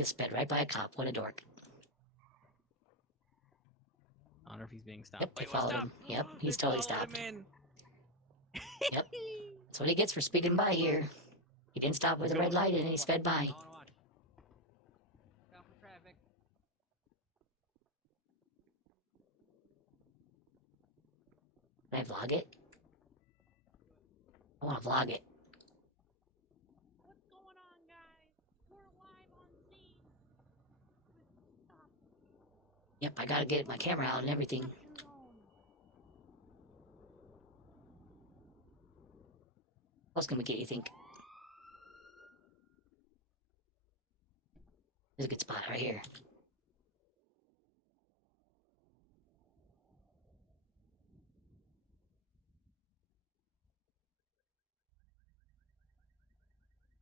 just sped right by a cop. What a dork. I wonder if he's being stopped. Yep, they Wait, what's followed up? him. Yep, Oh, he's they totally followed stopped. him in. Yep. That's what he gets for speeding by here. He didn't stop with a red light and he sped by. I wanna watch. Stop for traffic. Can I vlog it? I want to vlog it. What's going on, guys? We're live on scene. Yep, I gotta get my camera out and everything. What else can we get, you think? There's a good spot right here.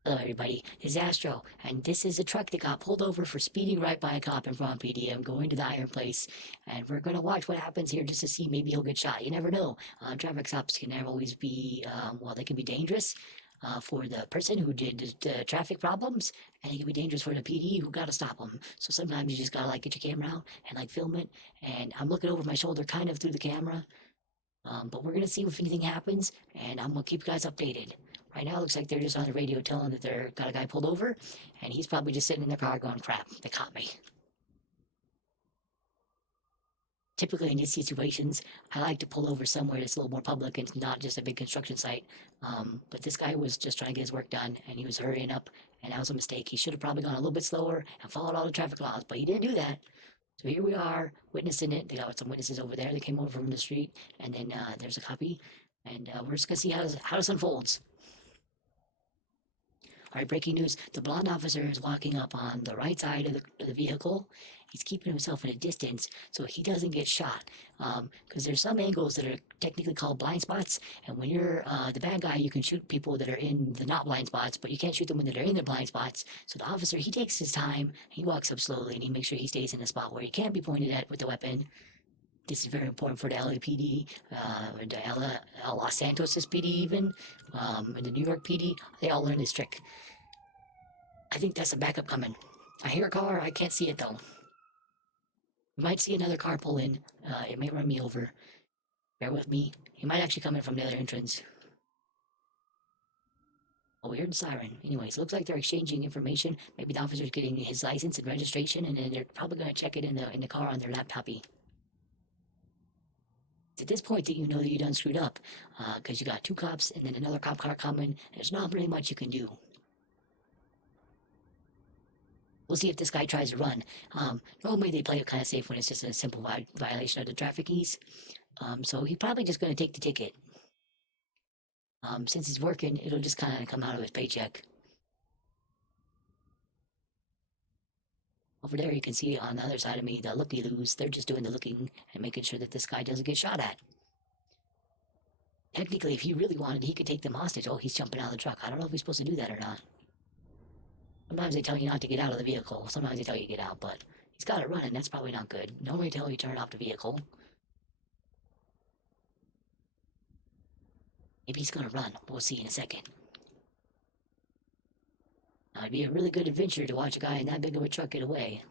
Hello everybody, this is Astro, and this is a truck that got pulled over for speeding right by a cop in front of PD. I'm going to the iron place, and we're going to watch what happens here just to see maybe he'll get shot. You never know. Traffic stops can never always be, well, they can be dangerous for the person who did the traffic problems, and they can be dangerous for the PD who got to stop them. So sometimes you just got to like get your camera out and like film it, and I'm looking over my shoulder kind of through the camera. But we're going to see if anything happens, and I'm going to keep you guys updated. Right now, it looks like they're just on the radio telling that they're got a guy pulled over, and he's probably just sitting in their car going, crap, they caught me. Typically in these situations, I like to pull over somewhere that's a little more public and not just a big construction site. But this guy was just trying to get his work done, and he was hurrying up, and that was a mistake. He should have probably gone a little bit slower and followed all the traffic laws, but he didn't do that. So here we are, witnessing it. They got some witnesses over there. They came over from the street, and then there's a copy, and we're just gonna see how this unfolds. All right, breaking news. The blonde officer is walking up on the right side of the vehicle. He's keeping himself at a distance so he doesn't get shot. Because there's some angles that are technically called blind spots, and when you're the bad guy, you can shoot people that are in the not blind spots, but you can't shoot them when they're in the blind spots. So the officer, he takes his time, he walks up slowly, and he makes sure he stays in a spot where he can't be pointed at with the weapon. This is very important for the LAPD, the Los Santos PD even, and the New York PD. They all learn this trick. I think that's a backup coming. I hear a car, I can't see it though. You might see another car pull in. It may run me over. Bear with me. He might actually come in from the other entrance. Oh, we heard the siren. Anyways, looks like they're exchanging information. Maybe the officer's getting his license and registration, and then they're probably going to check it in the car on their laptopy. It's at this point that you know that you done screwed up, because you got two cops and then another cop car coming. There's not really much you can do. We'll see if this guy tries to run. Normally they play it kind of safe when it's just a simple violation of the traffic keys. So he's probably just going to take the ticket. Since he's working, it'll just kind of come out of his paycheck. Over there you can see on the other side of me, the looky-loos. They're just doing the looking and making sure that this guy doesn't get shot at. Technically, if he really wanted, he could take them hostage. Oh, he's jumping out of the truck. I don't know if he's supposed to do that or not. Sometimes they tell you not to get out of the vehicle. Sometimes they tell you to get out, but he's got it running. That's probably not good. Normally tell you to turn off the vehicle. Maybe he's gonna run. We'll see in a second. Now, it'd be a really good adventure to watch a guy in that big of a truck get away.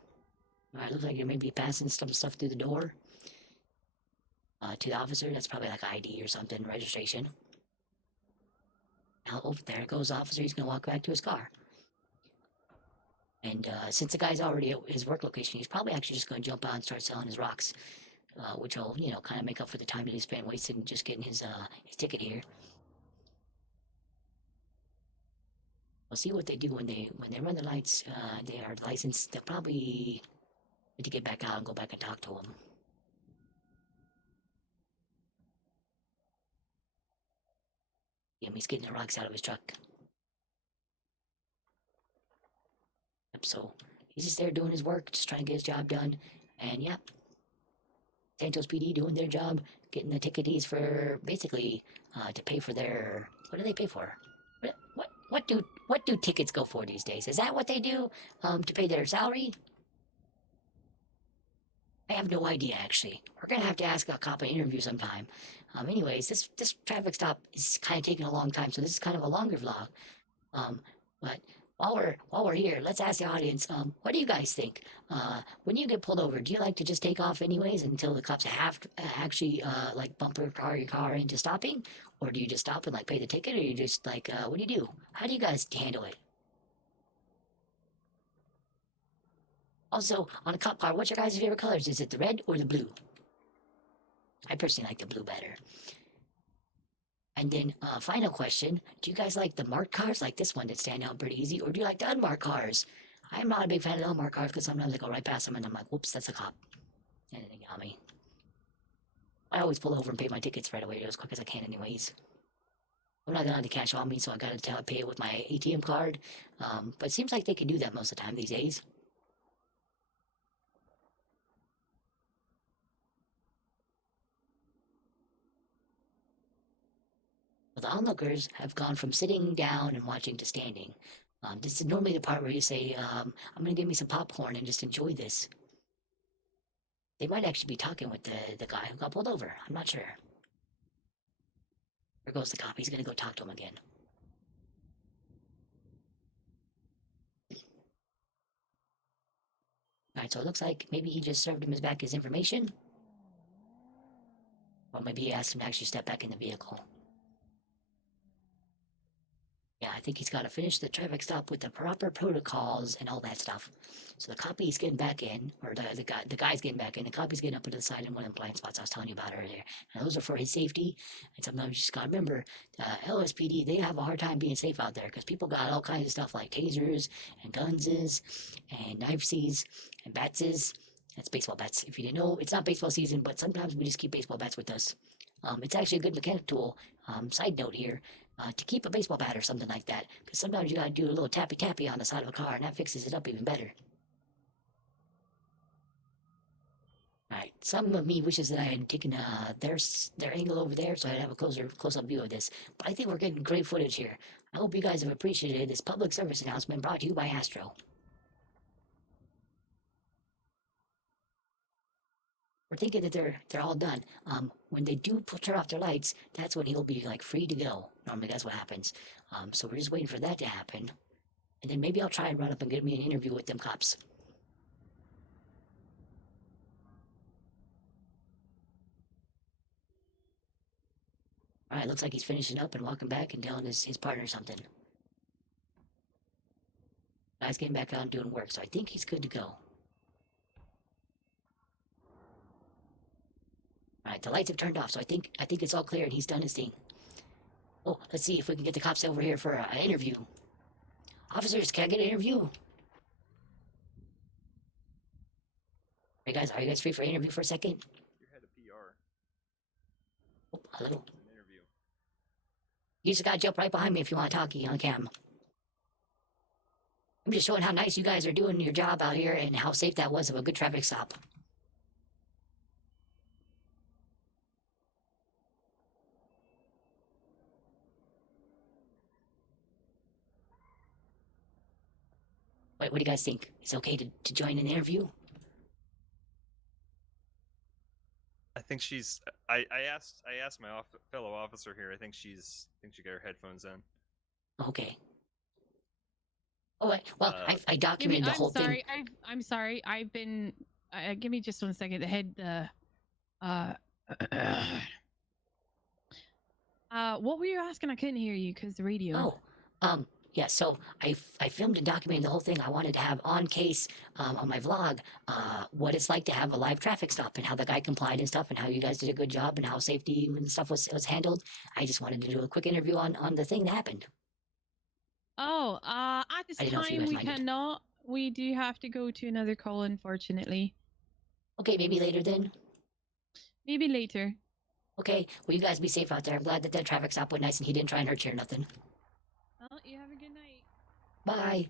Alright, looks like you're maybe passing some stuff through the door. To the officer, that's probably like ID or something, registration. Now, oh, there goes the officer. He's gonna walk back to his car. And since the guy's already at his work location, he's probably actually just going to jump out and start selling his rocks, which will, you know, kind of make up for the time that he spent wasting just getting his ticket here. We'll see what they do when they run the lights. They are licensed. They'll probably need to get back out and go back and talk to him. Yeah, he's getting the rocks out of his truck. So he's just there doing his work, just trying to get his job done. And yep, Santos PD doing their job, getting the ticketies for basically to pay for their. What do they pay for? What do tickets go for these days? Is that what they do to pay their salary? I have no idea actually. We're gonna have to ask a cop an interview sometime. Anyways, this traffic stop is kind of taking a long time, so this is kind of a longer vlog. But while we're here, let's ask the audience. What do you guys think? When you get pulled over, do you like to just take off anyways until the cops have to, actually like bumper your car into stopping, or do you just stop and like pay the ticket, or you just like what do you do? How do you guys handle it? Also, on a cop car, what's your guys' favorite colors? Is it the red or the blue? I personally like the blue better. And then, final question, do you guys like the marked cars like this one that stand out pretty easy, or do you like the unmarked cars? I'm not a big fan of the unmarked cars because sometimes I go right past them and I'm like, whoops, that's a cop. And they got me. I always pull over and pay my tickets right away as quick as I can anyways. I'm not gonna have the cash on me, so I gotta pay it with my ATM card. But it seems like they can do that most of the time these days. But the onlookers have gone from sitting down and watching to standing. This is normally the part where you say, I'm gonna give me some popcorn and just enjoy this. They might actually be talking with the guy who got pulled over. I'm not sure. There goes the cop. He's gonna go talk to him again. Alright, so it looks like maybe he just served him back his information. Or maybe he asked him to actually step back in the vehicle. Yeah, I think he's got to finish the traffic stop with the proper protocols and all that stuff. So the copy's getting back in, or the guy's getting back in. The copy's getting up to the side in one of the blind spots I was telling you about earlier. And those are for his safety. And sometimes you just got to remember, LSPD, they have a hard time being safe out there because people got all kinds of stuff like tasers and gunses and knifeses and batses. That's baseball bats. If you didn't know, it's not baseball season, but sometimes we just keep baseball bats with us. It's actually a good mechanic tool. Side note here. To keep a baseball bat or something like that, because sometimes you gotta do a little tappy on the side of a car, and that fixes it up even better. Alright, some of me wishes that I had taken their angle over there so I'd have a close-up view of this, but I think we're getting great footage here. I hope you guys have appreciated this public service announcement brought to you by Astro. We're thinking that they're all done. When they do turn off their lights, that's when he'll be like free to go. Normally that's what happens. So we're just waiting for that to happen. And then maybe I'll try and run up and get me an interview with them cops. Alright, looks like he's finishing up and walking back and telling his partner something. Guy's getting back out and doing work, so I think he's good to go. Alright, the lights have turned off, so I think it's all clear and he's done his thing. Oh, let's see if we can get the cops over here for an interview. Officers, can I get an interview? Hey guys, are you guys free for an interview for a second? You're head of PR. Oh, hello. An interview. You just gotta jump right behind me if you want to talk on cam. I'm just showing how nice you guys are doing your job out here and how safe that was of a good traffic stop. Wait, what do you guys think? Is it okay to join an interview? I think she's. I asked my fellow officer here. I think she got her headphones in. Okay. Oh, well, Uh, I documented the whole thing. I'm sorry. I've been. Give me just 1 second. The head. What were you asking? I couldn't hear you because the radio. Oh, yeah, so I filmed and documented the whole thing. I wanted to have on case on my vlog what it's like to have a live traffic stop and how the guy complied and stuff and how you guys did a good job and how safety and stuff was handled. I just wanted to do a quick interview on the thing that happened. Oh, at this I didn't know if you time guys we minded. cannot. We do have to go to another call, unfortunately. Okay, maybe later then. Maybe later. Okay, well, you guys be safe out there. I'm glad that that traffic stop went nice and he didn't try and hurt you or nothing. Well, you have a good night. Bye.